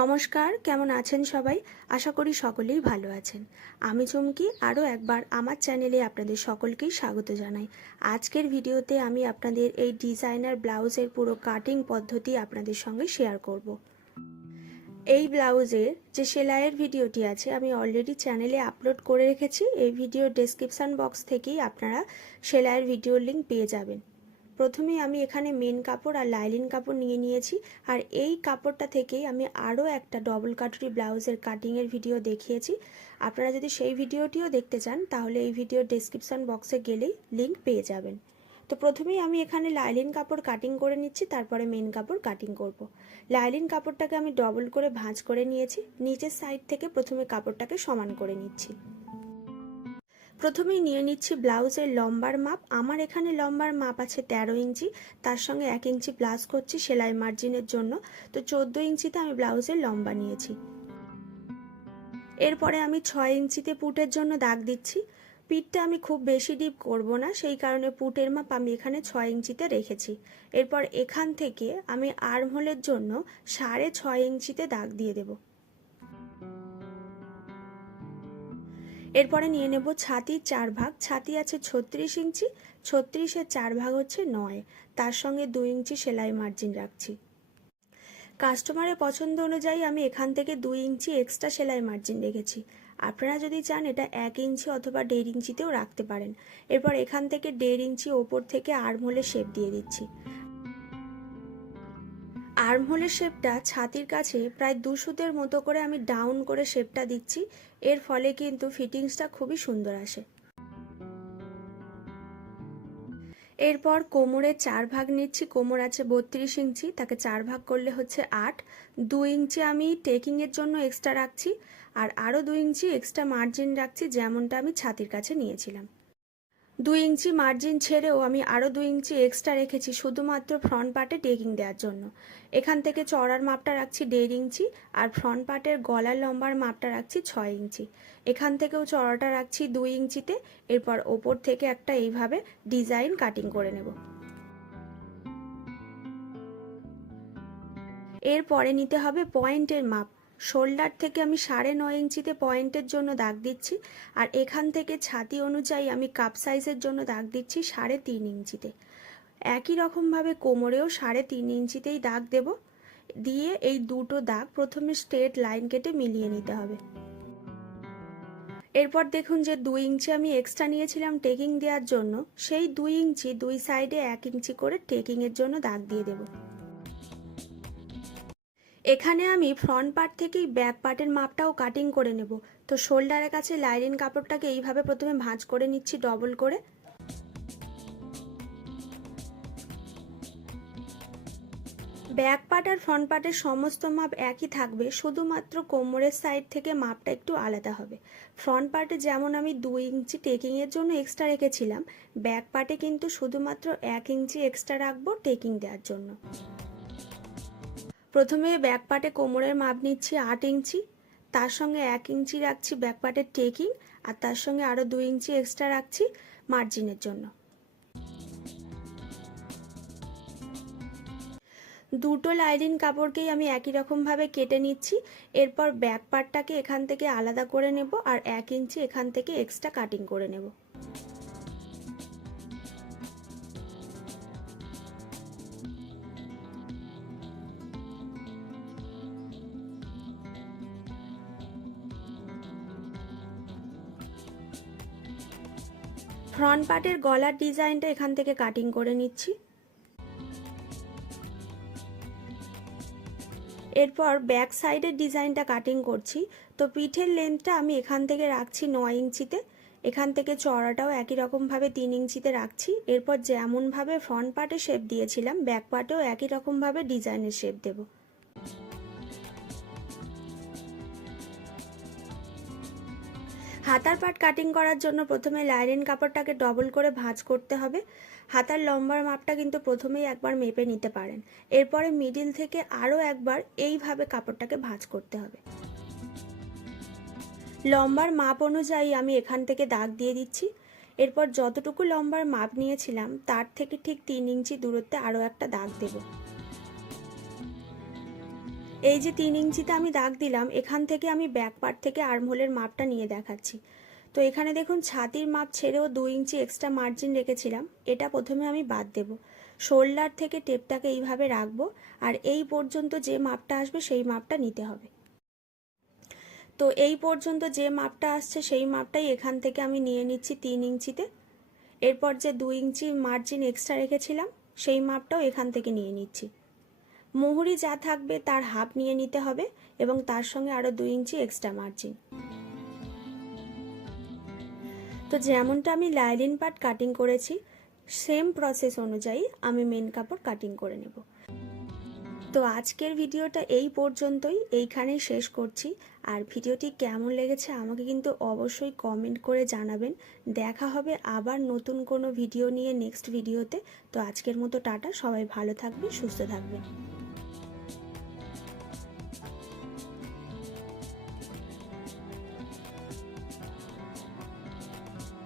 নমস্কার, কেমন আছেন সবাই? আশা করি সকলেই ভালো আছেন। আমি চুমকি, আরও একবার আমার চ্যানেলে আপনাদের সকলকেই স্বাগত জানাই। আজকের ভিডিওতে আমি আপনাদের এই ডিজাইনার ব্লাউজের পুরো কাটিং পদ্ধতি আপনাদের সঙ্গে শেয়ার করব। এই ব্লাউজের যে সেলাইয়ের ভিডিওটি আছে, আমি অলরেডি চ্যানেলে আপলোড করে রেখেছি। এই ভিডিও ডেসক্রিপশান বক্স থেকেই আপনারা সেলাইয়ের ভিডিওর লিঙ্ক পেয়ে যাবেন। প্রথমেই আমি এখানে মেন কাপড় আর লাইলিন কাপড় নিয়ে নিয়েছি। আর এই কাপড়টা থেকেই আমি আরও একটা ডবল কাটুরি ব্লাউজের কাটিংয়ের ভিডিও দেখিয়েছি। আপনারা যদি সেই ভিডিওটিও দেখতে চান, তাহলে এই ভিডিওর ডেসক্রিপশন বক্সে গেলেই লিঙ্ক পেয়ে যাবেন। তো প্রথমেই আমি এখানে লাইলিন কাপড় কাটিং করে নিচ্ছি, তারপরে মেন কাপড় কাটিং করব। লাইলিন কাপড়টাকে আমি ডবল করে ভাঁজ করে নিয়েছি, নিচের সাইড থেকে প্রথমে কাপড়টাকে সমান করে নিচ্ছি। প্রথমেই নিয়ে নিচ্ছি ব্লাউজের লম্বার মাপ। আমার এখানে লম্বার মাপ আছে তেরো ইঞ্চি। তার সঙ্গে এক ইঞ্চি প্লাস করছি সেলাই মার্জিনের জন্য। তো চোদ্দ ইঞ্চিতে আমি ব্লাউজের লম্বা নিয়েছি। এরপরে আমি ছয় ইঞ্চিতে পুটের জন্য দাগ দিচ্ছি। পিঠটা আমি খুব বেশি ডিপ করব না, সেই কারণে পুটের মাপ আমি এখানে ছয় ইঞ্চিতে রেখেছি। এরপর এখান থেকে আমি আর্মহোলের জন্য সাড়ে ছয় ইঞ্চিতে দাগ দিয়ে দেবো। এরপরে নিয়ে নেব ছাতির চার ভাগ। ছাতি আছে ছত্রিশ ইঞ্চি, ছত্রিশের চার ভাগ হচ্ছে নয়। তার সঙ্গে দুই ইঞ্চি সেলাই মার্জিন রাখছি। কাস্টমারের পছন্দ অনুযায়ী আমি এখান থেকে দুই ইঞ্চি এক্সট্রা সেলাই মার্জিন রেখেছি। আপনারা যদি চান এটা এক ইঞ্চি অথবা দেড় ইঞ্চিতেও রাখতে পারেন। এরপর এখান থেকে দেড় ইঞ্চি ওপর থেকে আর্মহোলে শেপ দিয়ে দিচ্ছি। আর্মহোলের শেপটা ছাতির কাছে প্রায় দুশোদের মতো করে আমি ডাউন করে শেপটা দিচ্ছি। এর ফলে কিন্তু ফিটিংসটা খুবই সুন্দর আসে। এরপর কোমরের চার ভাগ নিচ্ছি, কোমর আছে বত্রিশ ইঞ্চি, তাকে চার ভাগ করলে হচ্ছে আট। দু ইঞ্চি আমি টেকিংয়ের জন্য এক্সট্রা রাখছি, আর আরও দু ইঞ্চি এক্সট্রা মার্জিন রাখছি, যেমনটা আমি ছাতির কাছে নিয়েছিলাম। দুই ইঞ্চি মার্জিন ছেড়েও আমি আরও দুই ইঞ্চি এক্সট্রা রেখেছি শুধুমাত্র ফ্রন্ট পার্টে টেকিং দেওয়ার জন্য। এখান থেকে চড়ার মাপটা রাখছি দেড় ইঞ্চি আর ফ্রন্ট পার্টের গলার লম্বার মাপটা রাখছি ছয় ইঞ্চি। এখান থেকেও চড়াটা রাখছি দুই ইঞ্চিতে, এরপর ওপর থেকে একটা এইভাবে ডিজাইন কাটিং করে নেব। এরপরে নিতে হবে পয়েন্টের মাপ। শোল্ডার থেকে আমি সাড়ে নয় ইঞ্চিতে পয়েন্টের জন্য দাগ দিচ্ছি, আর এখান থেকে ছাতি অনুযায়ী আমি কাপ সাইজের জন্য দাগ দিচ্ছি সাড়ে তিন ইঞ্চিতে। একই রকমভাবে কোমরেও সাড়ে তিন ইঞ্চিতেই দাগ দেব। দিয়ে এই দুটো দাগ প্রথমে স্ট্রেট লাইন কেটে মিলিয়ে নিতে হবে। এরপর দেখুন যে দুই ইঞ্চি আমি এক্সট্রা নিয়েছিলাম টেকিং দেওয়ার জন্য। সেই দুই ইঞ্চি দুই সাইডে এক ইঞ্চি করে টেকিংয়ের জন্য দাগ দিয়ে দেবো। এখানে আমি ফ্রন্ট পার্ট থেকেই ব্যাক পার্টের মাপটাও কাটিং করে নেব। তো শোল্ডারের কাছে লাইলিন কাপড়টাকে এইভাবে প্রথমে ভাঁজ করে নিচ্ছি ডবল করে। ব্যাক পার্ট আর ফ্রন্ট পার্টের সমস্ত মাপ একই থাকবে, শুধুমাত্র কোমরের সাইড থেকে মাপটা একটু আলাদা হবে। ফ্রন্ট পার্টে যেমন আমি দুই ইঞ্চি টেকিংয়ের জন্য এক্সট্রা রেখেছিলাম ব্যাক পার্টে কিন্তু শুধুমাত্র এক ইঞ্চি এক্সট্রা রাখব টেকিং দেওয়ার জন্য। প্রথমে ব্যাক পার্টে কোমরের মাপ নিচ্ছি আট ইঞ্চি, তার সঙ্গে এক ইঞ্চি রাখছি ব্যাক পার্টের টেকিং, আর তার সঙ্গে আরও দুই ইঞ্চি এক্সট্রা রাখছি মার্জিনের জন্য। দুটো লাইলিন কাপড়কেই আমি একই রকমভাবে কেটে নিচ্ছি, এরপর ব্যাক পার্টটাকে এখান থেকে আলাদা করে নেব আর এক ইঞ্চি এখান থেকে এক্সট্রা কাটিং করে নেব। ফ্রন্ট পার্টের গলার ডিজাইনটা এখান থেকে কাটিং করে নিচ্ছি। এরপর ব্যাক সাইডের ডিজাইনটা কাটিং করছি। তো পিঠের লেন্থটা আমি এখান থেকে রাখছি নয় ইঞ্চিতে। এখান থেকে চড়াটাও একই রকমভাবে তিন ইঞ্চিতে রাখছি। এরপর যেমনভাবে ফ্রন্ট পার্টে শেপ দিয়েছিলাম ব্যাক পার্টেও একই রকমভাবে ডিজাইনের শেপ দেবো। হাতার পাট কাটিং করার জন্য প্রথমে লাইলিন কাপড়টাকে ডবল করে ভাঁজ করতে হবে। হাতার লম্বার মাপটা কিন্তু প্রথমেই একবার মেপে নিতে পারেন। এরপরে মিডিল থেকে আরও একবার এইভাবে কাপড়টাকে ভাঁজ করতে হবে। লম্বার মাপ অনুযায়ী আমি এখান থেকে দাগ দিয়ে দিচ্ছি। এরপর যতটুকু লম্বার মাপ নিয়েছিলাম, তার থেকে ঠিক তিন ইঞ্চি দূরত্বে আরও একটা দাগ দেব। এই যে তিন ইঞ্চিতে আমি দাগ দিলাম, এখান থেকে আমি ব্যাক পার্ট থেকে আর্মহোলের মাপটা নিয়ে দেখাচ্ছি। তো এখানে দেখুন, ছাতির মাপ ছেড়েও দু ইঞ্চি এক্সট্রা মার্জিন রেখেছিলাম, এটা প্রথমে আমি বাদ দেব। শোল্ডার থেকে টেপটাকে এইভাবে রাখব, আর এই পর্যন্ত যে মাপটা আসবে সেই মাপটা নিতে হবে। তো এই পর্যন্ত যে মাপটা আসছে সেই মাপটাই এখান থেকে আমি নিয়ে নিচ্ছি তিন ইঞ্চিতে। এরপর যে দু ইঞ্চি মার্জিন এক্সট্রা রেখেছিলাম, সেই মাপটাও এখান থেকে নিয়ে নিচ্ছি। মুহুরি যা থাকবে তার হাফ নিয়ে নিতে হবে এবং তার সঙ্গে আরও দুই ইঞ্চি এক্সট্রা মার্জিন তো যেমনটা আমি লাইলিন পার্ট কাটিং করেছি সেম প্রসেস অনুযায়ী আমি মেন কাপড় কাটিং করে নেব। তো আজকের ভিডিওটা এই পর্যন্তই, এইখানেই শেষ করছি। আর ভিডিওটি কেমন লেগেছে আমাকে কিন্তু অবশ্যই কমেন্ট করে জানাবেন। দেখা হবে আবার নতুন কোনো ভিডিও নিয়ে নেক্সট ভিডিওতে তো। আজকের মতো টাটা, সবাই ভালো থাকবে সুস্থ থাকবেন।